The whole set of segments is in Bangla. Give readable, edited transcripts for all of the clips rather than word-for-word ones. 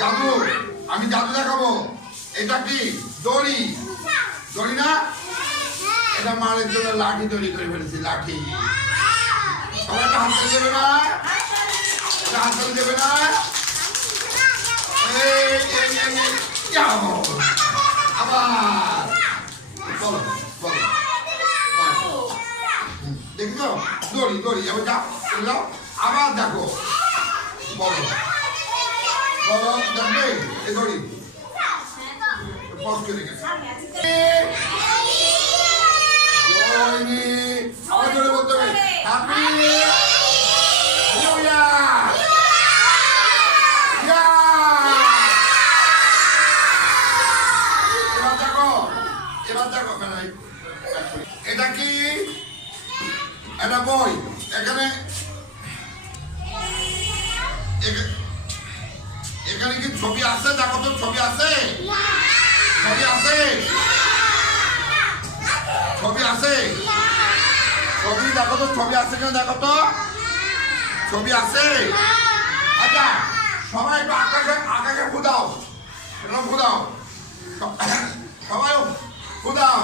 জাদু, আমি জাদু দেখাবো। এটা কি দড়ি? দড়ি না, এটা মারের জন্য লাঠি তৈরি করে ফেলেছি। লাঠি সবাই হাত তুলে দেবে না, হাত তুলে দেবে না। আবার বলো বলো, দেখছো দড়ি দড়ি, এবার যাও আবার দেখো, বলো বলো, দেখবে এই দড়ি পজ করে গেছে। জয়নি বলতে হবে হ্যাপি নিউ ইয়ার। এবার দেখো এটা কি? এটা বই। এখানে এখানে কি ছবি আছে? দেখো তো ছবি আছে, ছবি আছে, ছবি আছে, ছবি দেখো তো, ছবি আছে কেন দেখো তো, ছবি আছে। আচ্ছা সবাই একটু আকাশে আকাশে ফুদাও, ফুদাও সবাই ফুদাও।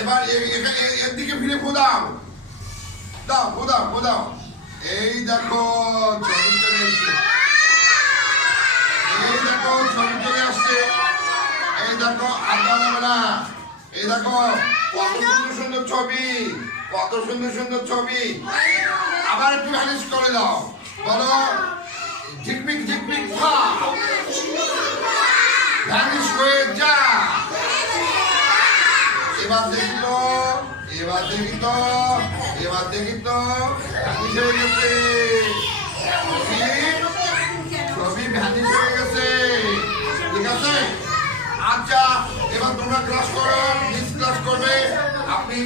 এবার এর দিকে ফিরে ফুদাও, দাও ফুদাও ফুদাও। এই দেখো ছবি চলে এসছে, এই দেখো ছবি চলে আসছে, এই দেখো আড্ডা দেবে না। এই দেখো কত সুন্দর সুন্দর ছবি, কত সুন্দর সুন্দর ছবি। আবার একটু ভ্যানিশ করে দাও, বলো ঝিকমিক ঝিকমিক খা, ভ্যানিশ হয়ে যা। এবার দেখি তো, এবার দেখি তো, এবার দেখি তো, ভ্যানিশ হয়ে গেছে ছবি, ভ্যানিশ হয়ে গেছে। ঠিক আছে, আচ্ছা এবার তোমরা ক্লাস করো, মিস ক্লাস করবে। আপনি